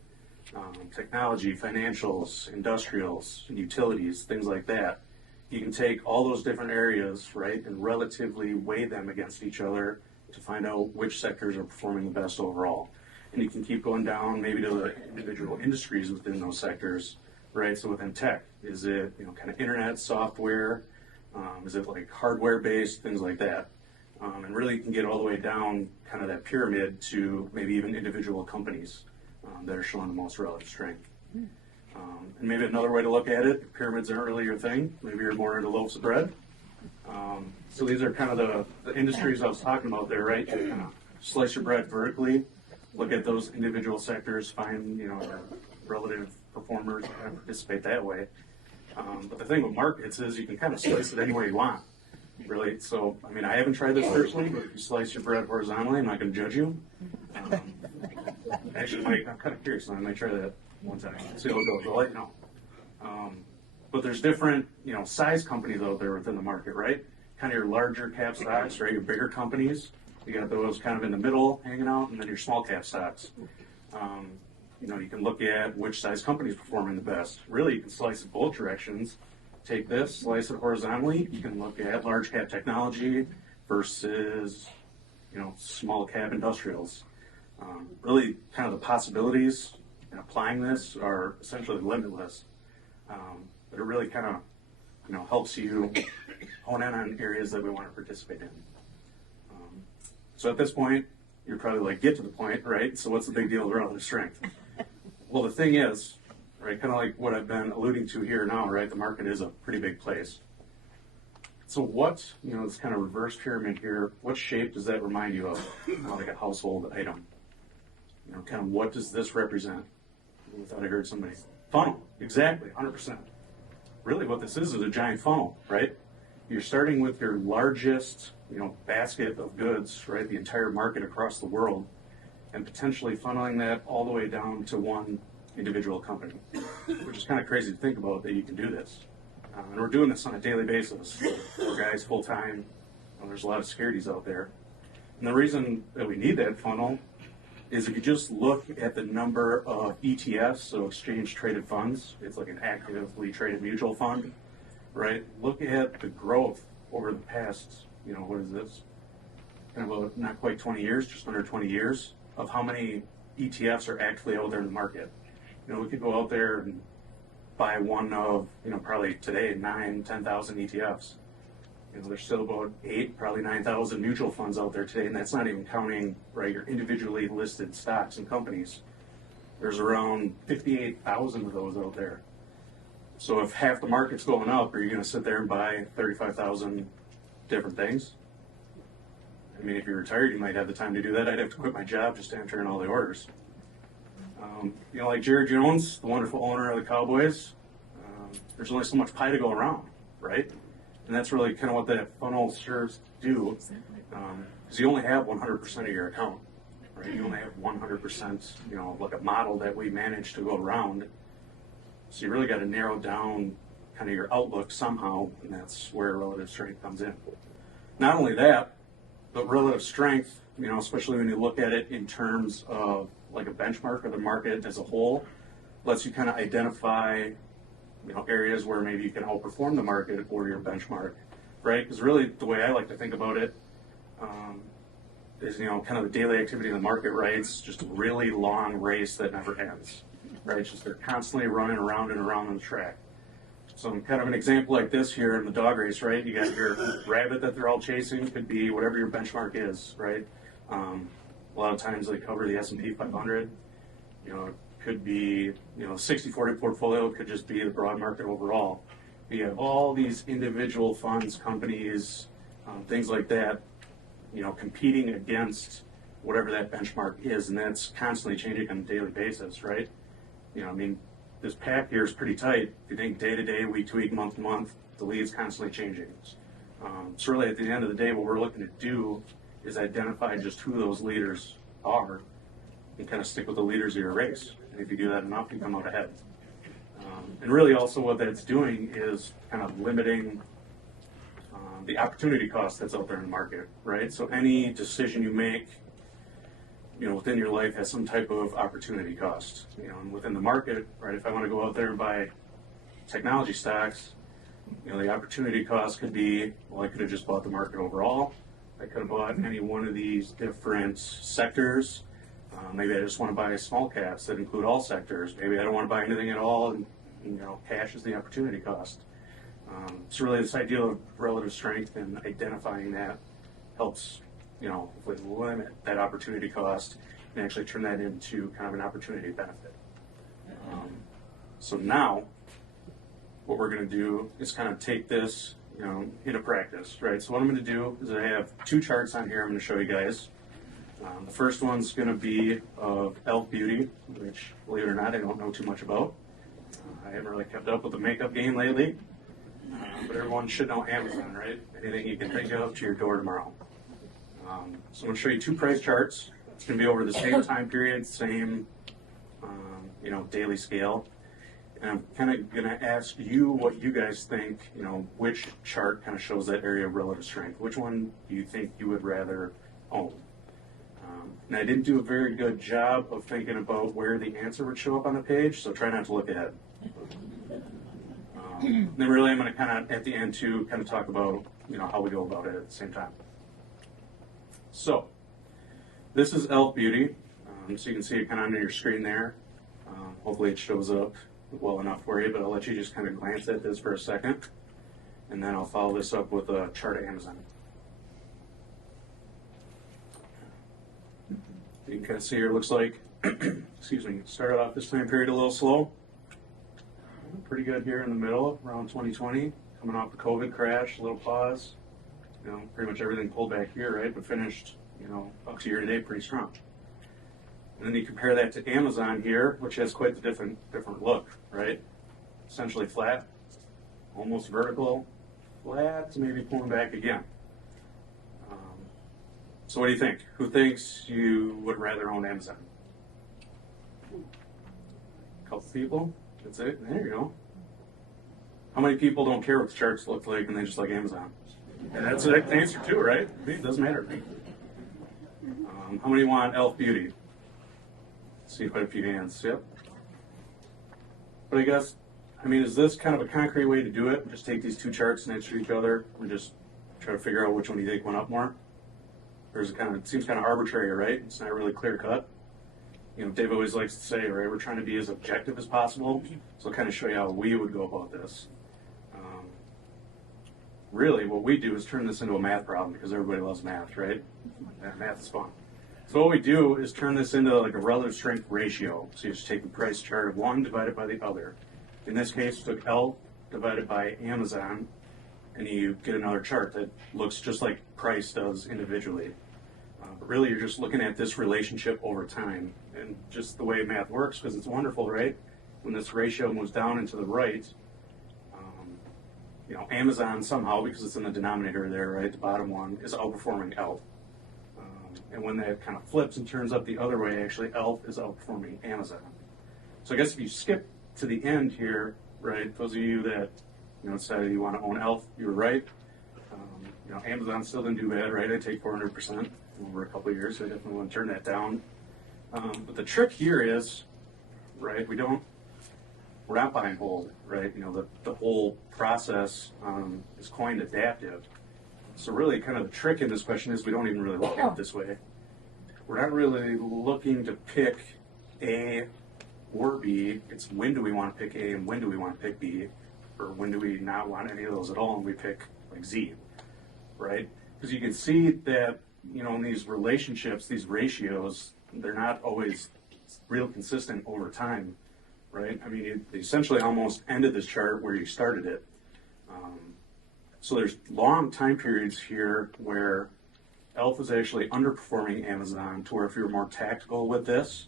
technology, financials, industrials, utilities, things like that. You can take all those different areas, right, and relatively weigh them against each other to find out which sectors are performing the best overall. And you can keep going down maybe to the individual industries within those sectors, right? So within tech, is it, kind of internet, software? Is it like hardware-based, things like that? And really you can get all the way down kind of that pyramid to maybe even individual companies that are showing the most relative strength. And maybe another way to look at it, pyramids aren't really your thing. Maybe you're more into loaves of bread. So these are kind of the industries I was talking about there, right? You kind of slice your bread vertically, look at those individual sectors, find, your relative performers, and kind of participate that way. But the thing with markets is you can kind of slice it any way you want, really. So, I haven't tried this personally, but if you slice your bread horizontally, I'm not going to judge you. Actually, I'm kind of curious, so I might try that one time. See how it goes. I'll let you know. But there's different, size companies out there within the market, right? Kind of your larger cap stocks, right? Your bigger companies. You got those kind of in the middle hanging out, and then your small cap stocks. You can look at which size company is performing the best. Really, you can slice it both directions. Take this, slice it horizontally. You can look at large cap technology versus, small cap industrials. Really, kind of the possibilities in applying this are essentially limitless. But it really kind of, helps you hone in on areas that we want to participate in. So at this point, you're probably like, get to the point, right? So what's the big deal with relative strength? Well, the thing is, right, kind of like what I've been alluding to here now, right? The market is a pretty big place. So what, this kind of reverse pyramid here, what shape does that remind you of? Like a household item. Kind of what does this represent? I thought I heard somebody. Funnel, exactly, 100%. Really what this is a giant funnel, right? You're starting with your largest, basket of goods, right? The entire market across the world, and potentially funneling that all the way down to one individual company, which is kind of crazy to think about that you can do this. And we're doing this on a daily basis. We're guys full time. There's a lot of securities out there. And the reason that we need that funnel is if you just look at the number of ETFs, so exchange traded funds, it's like an actively traded mutual fund, right? Look at the growth over the past, what is this? Kind of not quite 20 years, just under 20 years, of how many ETFs are actually out there in the market. We could go out there and buy one of, probably today, 9,000, 10,000 ETFs. There's still about 8,000, probably 9,000 mutual funds out there today, and that's not even counting, right, your individually listed stocks and companies. There's around 58,000 of those out there. So if half the market's going up, are you going to sit there and buy 35,000 different things? I mean, if you're retired, you might have the time to do that. I'd have to quit my job just to enter in all the orders. Like Jerry Jones, the wonderful owner of the Cowboys, there's only so much pie to go around, right? And that's really kind of what that funnel serves to do, because you only have 100% of your account, right? You only have 100%, like a model that we manage to go around. So you really got to narrow down kind of your outlook somehow, and that's where relative strength comes in. Not only that, but relative strength, especially when you look at it in terms of like a benchmark of the market as a whole, lets you kind of identify areas where maybe you can outperform the market or your benchmark, right? Because really the way I like to think about it is, kind of the daily activity in the market, right? It's just a really long race that never ends, right? It's just they're constantly running around and around on the track. So kind of an example like this here in the dog race, right? You got your rabbit that they're all chasing, could be whatever your benchmark is, right? A lot of times they cover the S&P 500, could be, 60-40 portfolio could just be the broad market overall. You have all these individual funds, companies, things like that, competing against whatever that benchmark is, and that's constantly changing on a daily basis, right? This pack here is pretty tight. If you think day to day, week to week, month to month, the lead's constantly changing. So really at the end of the day, what we're looking to do is identify just who those leaders are and kind of stick with the leaders of your race. And if you do that enough, you come out ahead. And really also what that's doing is kind of limiting the opportunity cost that's out there in the market, right? So any decision you make, within your life has some type of opportunity cost. And within the market, right, if I want to go out there and buy technology stocks, the opportunity cost could be, well, I could have just bought the market overall. I could have bought any one of these different sectors. Maybe I just want to buy small caps that include all sectors. Maybe I don't want to buy anything at all, and cash is the opportunity cost. So really this idea of relative strength and identifying that helps, hopefully limit that opportunity cost and actually turn that into kind of an opportunity benefit. So now what we're going to do is kind of take this into practice, right? So what I'm going to do is I have two charts on here I'm going to show you guys. The first one's going to be of Elf Beauty, which, believe it or not, I don't know too much about. I haven't really kept up with the makeup game lately, but everyone should know Amazon, right? Anything you can think of to your door tomorrow. So I'm going to show you two price charts. It's going to be over the same time period, same daily scale. And I'm kind of going to ask you what you guys think, which chart kind of shows that area of relative strength. Which one do you think you would rather own? And I didn't do a very good job of thinking about where the answer would show up on the page, so try not to look ahead. Then really I'm going to kind of, at the end too, kind of talk about, how we go about it at the same time. So, this is Elf Beauty. So you can see it kind of on your screen there. Hopefully it shows up well enough for you, but I'll let you just kind of glance at this for a second. And then I'll follow this up with a chart of Amazon. You can kind of see here, it looks like, excuse me, started off this time period a little slow. Pretty good here in the middle, around 2020, coming off the COVID crash, a little pause. Pretty much everything pulled back here, right? But finished, up to year to date pretty strong. And then you compare that to Amazon here, which has quite the different look, right? Essentially flat, almost vertical, flat, maybe pulling back again. So what do you think? Who thinks you would rather own Amazon? A couple people? That's it? There you go. How many people don't care what the charts look like and they just like Amazon? And that's the answer too, right? It doesn't matter to me. How many want Elf Beauty? See quite a few hands. Yep. But I guess, is this kind of a concrete way to do it? Just take these two charts next to each other and just try to figure out which one you think went up more? Or is it seems kind of arbitrary, right? It's not really clear cut. Dave always likes to say, right, we're trying to be as objective as possible. So I'll kind of show you how we would go about this. Really, what we do is turn this into a math problem because everybody loves math, right? Math is fun. So what we do is turn this into like a relative strength ratio. So you just take the price chart of one divided by the other. In this case, we took L divided by Amazon, and you get another chart that looks just like price does individually. But really, you're just looking at this relationship over time. And just the way math works, because it's wonderful, right? When this ratio moves down and to the right, Amazon somehow, because it's in the denominator there, right, the bottom one, is outperforming ELF. And when that kind of flips and turns up the other way, actually ELF is outperforming Amazon. So I guess if you skip to the end here, right, those of you that decided you want to own ELF, you were right. Amazon still didn't do bad, right? I take 400% over a couple of years, so I definitely want to turn that down. But the trick here is, right, we're not buying hold, right? The whole process is coined Adaptiv. So really kind of the trick in this question is we don't even really look at it this way. We're not really looking to pick A or B. It's when do we want to pick A and when do we want to pick B, or when do we not want any of those at all and we pick like Z, right? Because you can see that, in these relationships, these ratios, they're not always real consistent over time, right? They essentially almost ended this chart where you started it. So there's long time periods here where ELF is actually underperforming Amazon to where if you're more tactical with this,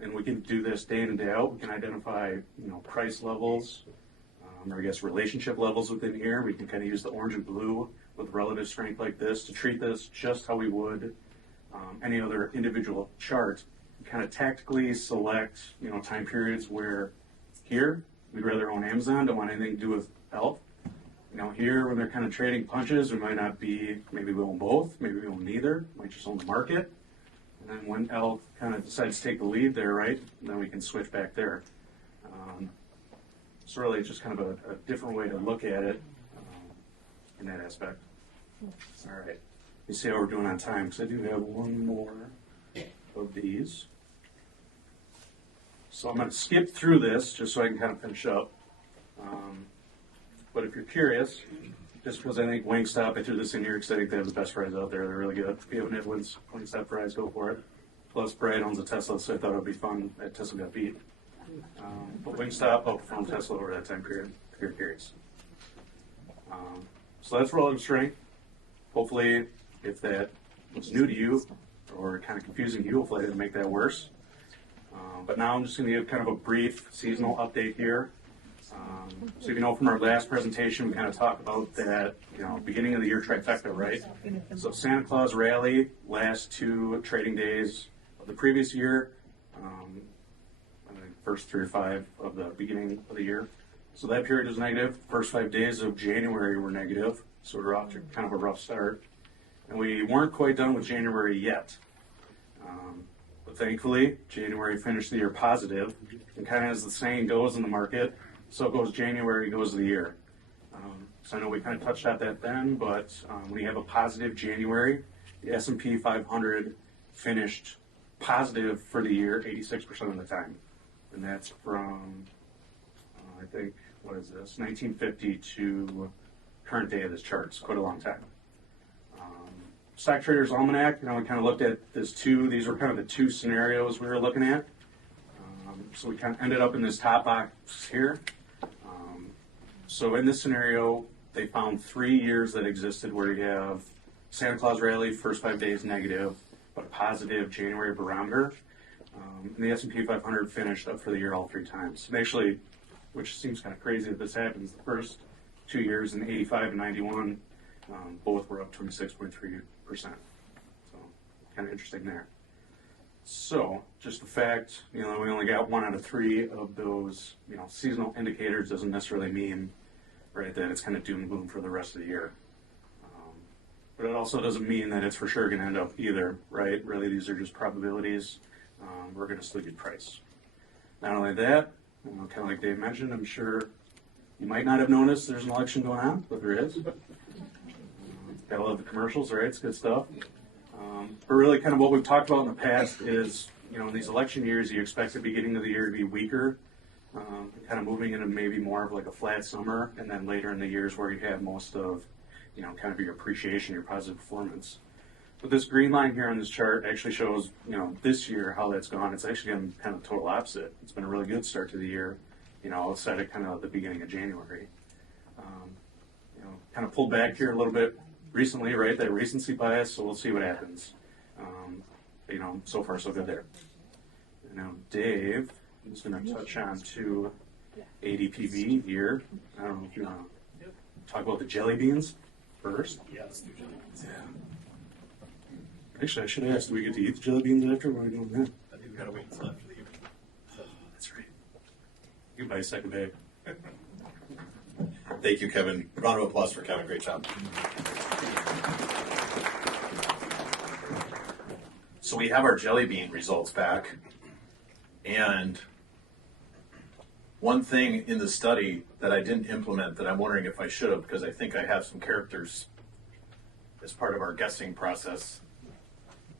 and we can do this day in and day out, we can identify, price levels, or I guess relationship levels within here. We can kind of use the orange and blue with relative strength like this to treat this just how we would any other individual chart. Kind of tactically select, time periods where here we'd rather own Amazon, don't want anything to do with ELF. Here when they're kind of trading punches, we might not be, maybe we own both, maybe we own neither, might just own the market. And then when ELF kind of decides to take the lead there, right, then we can switch back there. So really it's just kind of a different way to look at it in that aspect. All right, you see how we're doing on time, because I do have one more of these. So I'm going to skip through this just so I can kind of finish up. But if you're curious, just because I think Wingstop, I threw this in here because I think they have the best fries out there. They're really good. If you have Niblin's Wingstop fries, go for it. Plus, Brad owns a Tesla, so I thought it would be fun that Tesla got beat. But Wingstop outperformed Tesla over that time period, if you're curious. So that's relative strength. Hopefully, if that was new to you or kind of confusing to you, hopefully I didn't make that worse. But now I'm just going to give kind of a brief seasonal update here. So from our last presentation, we kind of talked about that, beginning of the year trifecta, right? So Santa Claus rally, last two trading days of the previous year, first 3 or 5 of the beginning of the year. So that period was negative. First 5 days of January were negative, so we were off to kind of a rough start. And we weren't quite done with January yet. But thankfully, January finished the year positive, and kind of as the saying goes in the market, so goes January, goes the year. So I know we kind of touched on that then, but when you have a positive January, the S&P 500 finished positive for the year 86% of the time. And that's from, I think, what is this, 1950 to current day of this chart. It's quite a long time. Stock Trader's Almanac, we kind of looked at this too. These were kind of the two scenarios we were looking at. So we kind of ended up in this top box here. So in this scenario, they found 3 years that existed where you have Santa Claus rally, first 5 days negative, but a positive January barometer. And the S&P 500 finished up for the year all 3 times. And actually, which seems kind of crazy that this happens, the first 2 years in 85 and 91, both were up 26.3%. So kind of interesting there. So just the fact, we only got 1 out of 3 of those, seasonal indicators doesn't necessarily mean, right, that it's kind of doom and gloom for the rest of the year. But it also doesn't mean that it's for sure going to end up either, right? Really, these are just probabilities. We're going to still get price. Not only that, kind of like Dave mentioned, I'm sure you might not have noticed there's an election going on, but there is. Gotta love the commercials, right? It's good stuff. But really, kind of what we've talked about in the past is, in these election years, you expect the beginning of the year to be weaker, kind of moving into maybe more of like a flat summer, and then later in the years where you have most of, kind of your appreciation, your positive performance. But this green line here on this chart actually shows, this year how that's gone. It's actually been kind of the total opposite. It's been a really good start to the year, outside of kind of the beginning of January. Kind of pulled back here a little bit recently, right? That recency bias, so we'll see what happens. So far so good there. And now Dave is going to touch on to ADPV here. I don't know if you want to talk about the jelly beans first. Yeah, let's do jelly beans. Yeah. Actually, I should have asked, do we get to eat the jelly beans after? What are we doing then? I think we gotta wait until after the year. That's right. You can buy a second bag. Thank you, Kevin. Round of applause for Kevin. Great job. So we have our jelly bean results back. And one thing in the study that I didn't implement that I'm wondering if I should have, because I think I have some characters as part of our guessing process.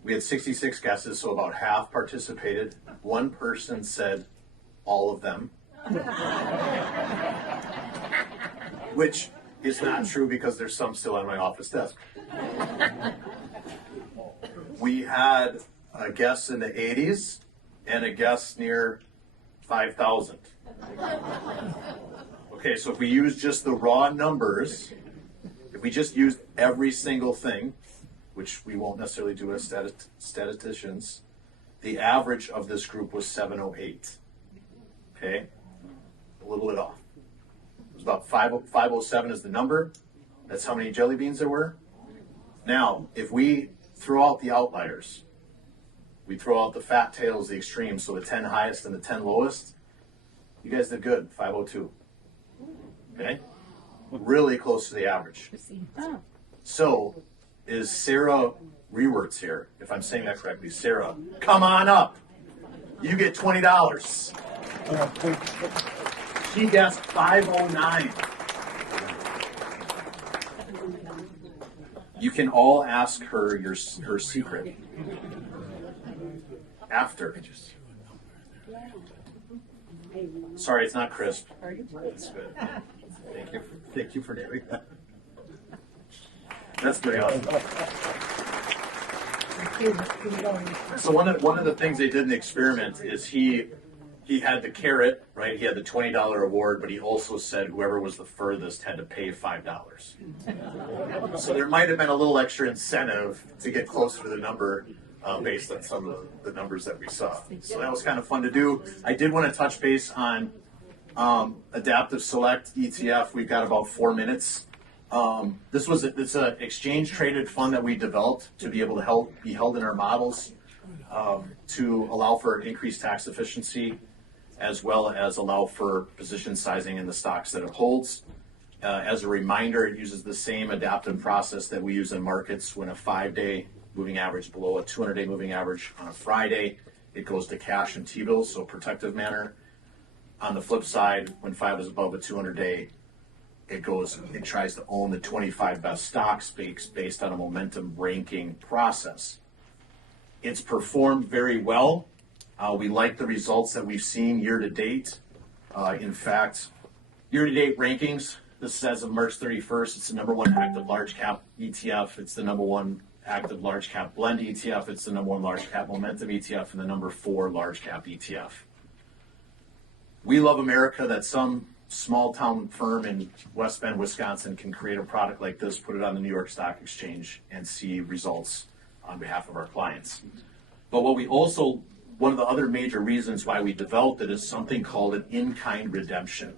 We had 66 guesses, so about half participated. One person said all of them. Which is not true because there's some still on my office desk. We had a guess in the 80s and a guess near 5,000. Okay, so if we use just the raw numbers, if we just use every single thing, which we won't necessarily do as statisticians, the average of this group was 708. Okay, a little bit off. It was about 507 is the number. That's how many jelly beans there were. Now, if we throw out the outliers, we throw out the fat tails, the extremes, so the 10 highest and the 10 lowest, you guys did good, 502. Okay? Really close to the average. So, is Sarah Rewerts here? If I'm saying that correctly, Sarah, come on up. You get $20. She guessed 509. You can all ask her her secret after. Sorry, it's not crisp. It's good. Thank you for doing that. That's pretty awesome. So one of the things they did in the experiment is he had the carrot, right? He had the $20 award, but he also said whoever was the furthest had to pay $5. So there might have been a little extra incentive to get closer to the number based on some of the numbers that we saw. So that was kind of fun to do. I did want to touch base on Adaptiv Select ETF. We've got about 4 minutes. It's an exchange traded fund that we developed to be able to be held in our models to allow for increased tax efficiency, as well as allow for position sizing in the stocks that it holds. As a reminder, it uses the same Adaptiv process that we use in markets when a 5-day moving average below a 200-day moving average on a Friday, it goes to cash and T-bills, so protective manner. On the flip side, when 5 is above a 200-day, it tries to own the 25 best stocks based on a momentum ranking process. It's performed very well. We like the results that we've seen year to date. In fact, year to date rankings, this is as of March 31st, it's the number one active large cap ETF. It's the number one active large cap blend ETF. It's the number one large cap momentum ETF and the number 4 large cap ETF. We love America that some small town firm in West Bend, Wisconsin can create a product like this, put it on the New York Stock Exchange, and see results on behalf of our clients. But one of the other major reasons why we developed it is something called an in-kind redemption.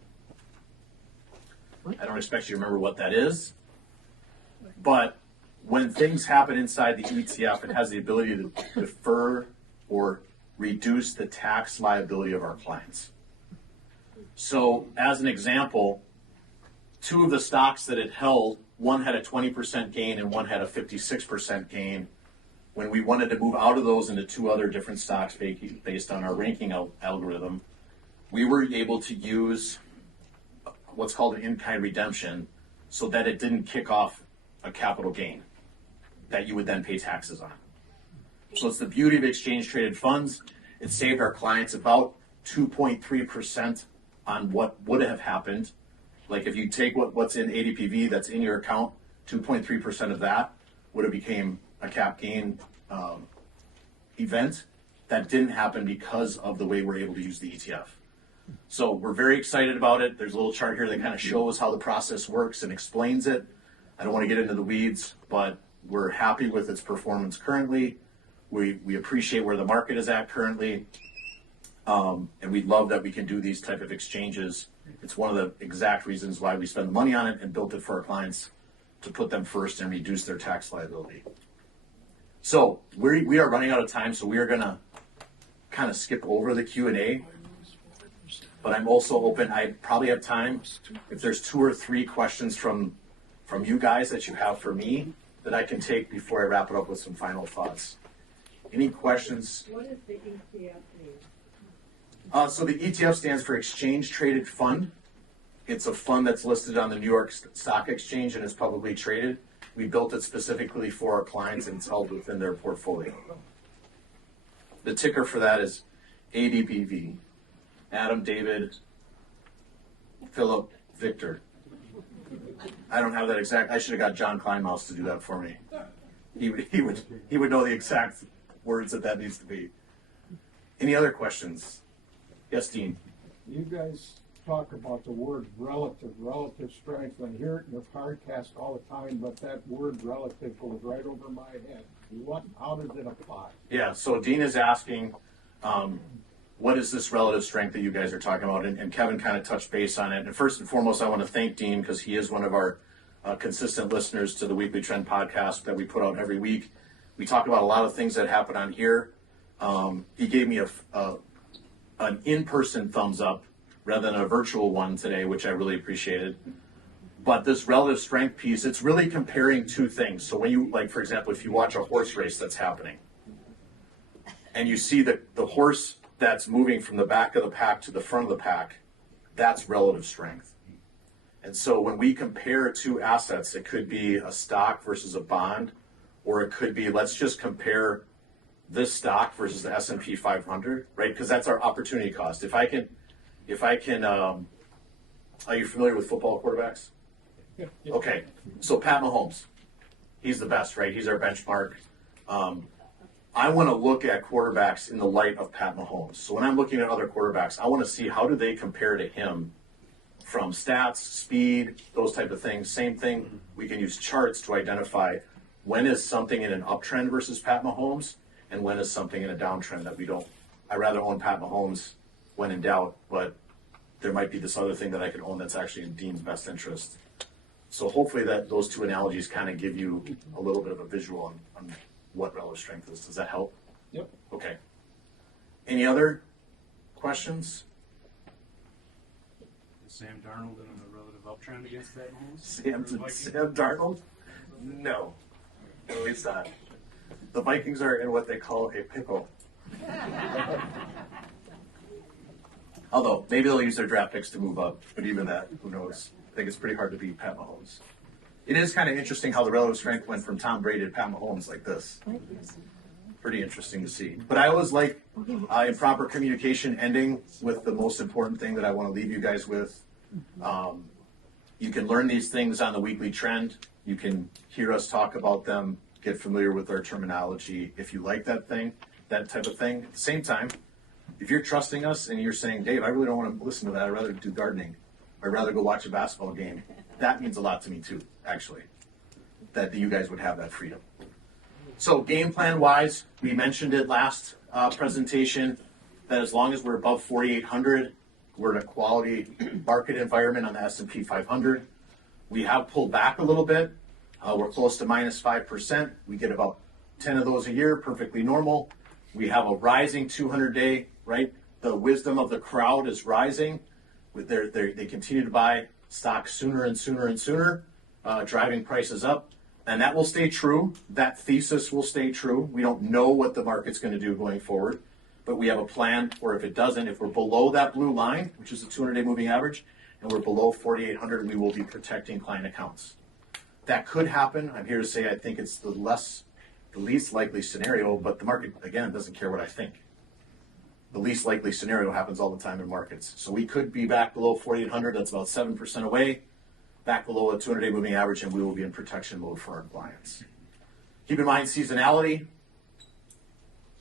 I don't expect you to remember what that is, but when things happen inside the ETF, it has the ability to defer or reduce the tax liability of our clients. So, as an example, 2 of the stocks that it held, one had a 20% gain and one had a 56% gain. When we wanted to move out of those into 2 other different stocks based on our ranking algorithm, we were able to use what's called an in-kind redemption so that it didn't kick off a capital gain that you would then pay taxes on. So it's the beauty of exchange-traded funds. It saved our clients about 2.3% on what would have happened. Like if you take what's in ADPV that's in your account, 2.3% of that would have became a cap gain event that didn't happen because of the way we're able to use the ETF. So we're very excited about it. There's a little chart here that kind of shows how the process works and explains it. I don't want to get into the weeds, but we're happy with its performance currently. We appreciate where the market is at currently. And we love that we can do these type of exchanges. It's one of the exact reasons why we spend the money on it and built it for our clients to put them first and reduce their tax liability. So we are running out of time, so we are going to kind of skip over the Q&A. But I'm also open. I probably have time if there's 2 or 3 questions from you guys that you have for me that I can take before I wrap it up with some final thoughts. Any questions? What does the ETF mean? So the ETF stands for Exchange Traded Fund. It's a fund that's listed on the New York Stock Exchange and is publicly traded. We built it specifically for our clients and it's held within their portfolio. The ticker for that is ADPV. Adam, David, Philip, Victor. I don't have that exact. I should have got John Kleinmaus to do that for me. He would know the exact words that needs to be. Any other questions? Yes, Dean. You guys talk about the word relative strength. I hear it in the podcast all the time, but that word relative goes right over my head. How does it apply? Yeah, so Dean is asking, what is this relative strength that you guys are talking about? And Kevin kind of touched base on it. And first and foremost, I want to thank Dean because he is one of our consistent listeners to the Weekly Trend podcast that we put out every week. We talk about a lot of things that happen on here. He gave me an in-person thumbs up rather than a virtual one today, which I really appreciated. But this relative strength piece, it's really comparing 2 things. So when you, like, for example, if you watch a horse race that's happening and you see the horse that's moving from the back of the pack to the front of the pack, that's relative strength. And so when we compare 2 assets, it could be a stock versus a bond, or it could be, let's just compare this stock versus the S&P 500, right? Because that's our opportunity cost. If I can, are you familiar with football quarterbacks? Okay, so Pat Mahomes, he's the best, right? He's our benchmark. I want to look at quarterbacks in the light of Pat Mahomes. So when I'm looking at other quarterbacks, I want to see how do they compare to him from stats, speed, those type of things. Same thing, we can use charts to identify when is something in an uptrend versus Pat Mahomes and when is something in a downtrend that we don't. I'd rather own Pat Mahomes when in doubt, but there might be this other thing that I could own that's actually in Dean's best interest. So hopefully that those 2 analogies kind of give you a little bit of a visual on what relative strength is. Does that help? Yep. Okay. Any other questions? Is Sam Darnold in a relative uptrend against that Mahomes? Sam Darnold? No. No, it's not. The Vikings are in what they call a pickle. Although, maybe they'll use their draft picks to move up, but even that, who knows? I think it's pretty hard to beat Pat Mahomes. It is kind of interesting how the relative strength went from Tom Brady to Pat Mahomes like this. Pretty interesting to see. But I always like improper communication ending with the most important thing that I want to leave you guys with. You can learn these things on the weekly trend. You can hear us talk about them, get familiar with our terminology if you like that thing, that type of thing. At the same time, if you're trusting us and you're saying, Dave, I really don't want to listen to that. I'd rather do gardening. I'd rather go watch a basketball game. That means a lot to me too, actually, that you guys would have that freedom. So game plan wise, we mentioned it last presentation, that as long as we're above 4,800, we're in a quality market environment on the S&P 500. We have pulled back a little bit. We're close to minus 5%. We get about 10 of those a year, perfectly normal. We have a rising 200-day, right? The wisdom of the crowd is rising. They continue to buy stocks sooner and sooner and sooner, driving prices up. And that will stay true. That thesis will stay true. We don't know what the market's going to do going forward, but we have a plan for if it doesn't. If we're below that blue line, which is the 200-day moving average, and we're below 4,800, we will be protecting client accounts. That could happen. I'm here to say I think it's the least likely scenario, but the market, again, doesn't care what I think. The least likely scenario happens all the time in markets. So we could be back below 4,800. That's about 7% away. Back below a 200-day moving average, and we will be in protection mode for our clients. Keep in mind seasonality.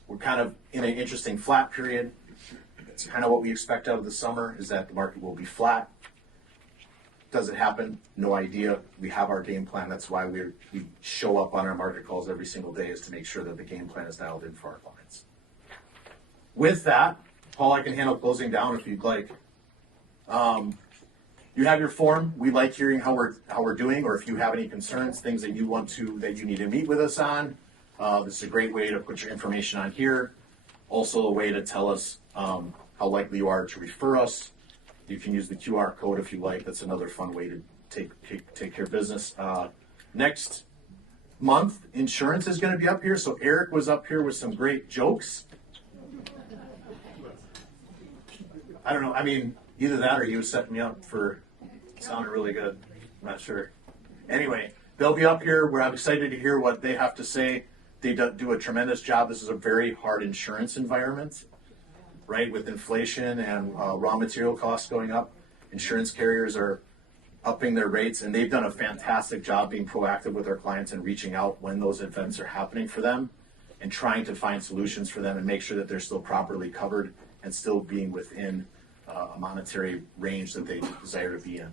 We're kind of in an interesting flat period. It's kind of what we expect out of the summer, is that the market will be flat. Does it happen? No idea. We have our game plan. That's why we show up on our market calls every single day, is to make sure that the game plan is dialed in for our clients. With that, Paul, I can handle closing down if you'd like. You have your form. We like hearing how we're doing, or if you have any concerns, things that you need to meet with us on. This is a great way to put your information on here. Also a way to tell us how likely you are to refer us. You can use the QR code if you like. That's another fun way to take care of business. Next month, insurance is going to be up here. So Eric was up here with some great jokes. I don't know. I mean, either that or you set me up for sounding really good. I'm not sure. Anyway, they'll be up here. I'm excited to hear what they have to say. They do a tremendous job. This is a very hard insurance environment, right? With inflation and raw material costs going up, insurance carriers are upping their rates, and they've done a fantastic job being proactive with our clients and reaching out when those events are happening for them and trying to find solutions for them and make sure that they're still properly covered and still being within a monetary range that they desire to be in.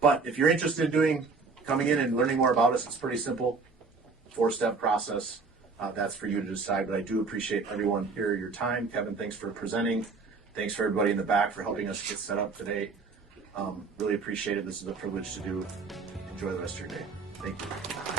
But if you're interested in coming in and learning more about us, it's pretty simple, 4-step process. That's for you to decide, but I do appreciate everyone here, your time. Kevin, thanks for presenting. Thanks for everybody in the back for helping us get set up today. Really appreciate it. This is a privilege to do. Enjoy the rest of your day. Thank you.